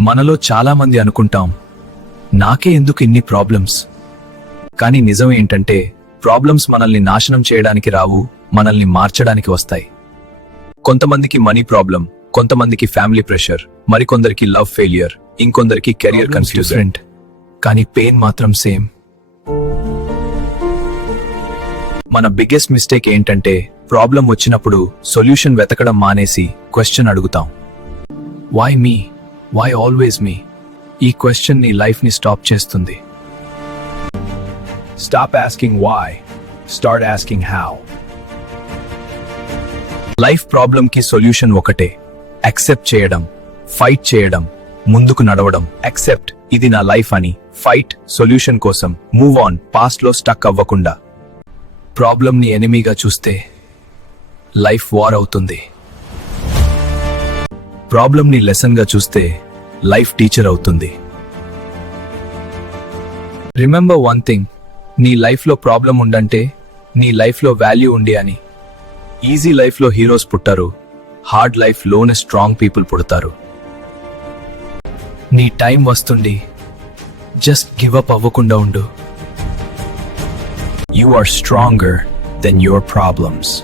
మనలో చాలా మంది అనుకుంటాం నాకే ఎందుకు ఇన్ని ప్రాబ్లమ్స్ కానీ నిజం ఏంటంటే ప్రాబ్లమ్స్ మనల్ని నాశనం చేయడానికి రావు మనల్ని మార్చడానికి వస్తాయి. కొంతమందికి మనీ ప్రాబ్లం కొంతమందికి ఫ్యామిలీ ప్రెషర్ మరికొందరికి లవ్ ఫెయిలియర్ ఇంకొందరికి కెరియర్ కన్ఫ్యూజెంట్ కానీ పెయిన్ మాత్రం సేమ్ మన బిగ్గెస్ట్ మిస్టేక్ ఏంటంటే ప్రాబ్లం వచ్చినప్పుడు సొల్యూషన్ వెతకడం మానేసి క్వశ్చన్ అడుగుతాం. Why me why always me ఈ క్వశ్చన్ నీ లైఫ్ని స్టాప్ చేస్తుంది. Stop asking why start asking how life ప్రాబ్లంకి సొల్యూషన్ ఒకటే. యాక్సెప్ట్ చేయడం ఫైట్ చేయడం ముందుకు నడవడం. యాక్సెప్ట్ ఇది నా లైఫ్ అని. ఫైట్ సొల్యూషన్ కోసం. మూవ్ ఆన్ పాస్ట్లో స్టక్ అవ్వకుండా. ప్రాబ్లంని ఎనిమీగా చూస్తే లైఫ్ వార్ అవుతుంది. ప్రాబ్లం లెసన్గా చూస్తే లైఫ్ టీచర్ అవుతుంది. రిమెంబర్ వన్ థింగ్ నీ లైఫ్లో ప్రాబ్లం ఉండంటే నీ లైఫ్లో వాల్యూ ఉండి అని. ఈజీ లైఫ్లో హీరోస్ పుట్టారు హార్డ్ లైఫ్లోనే స్ట్రాంగ్ పీపుల్ పుడతారు. నీ టైం వస్తుంది జస్ట్ గివ్ అప్ అవ్వకుండా ఉండు. You are stronger than your problems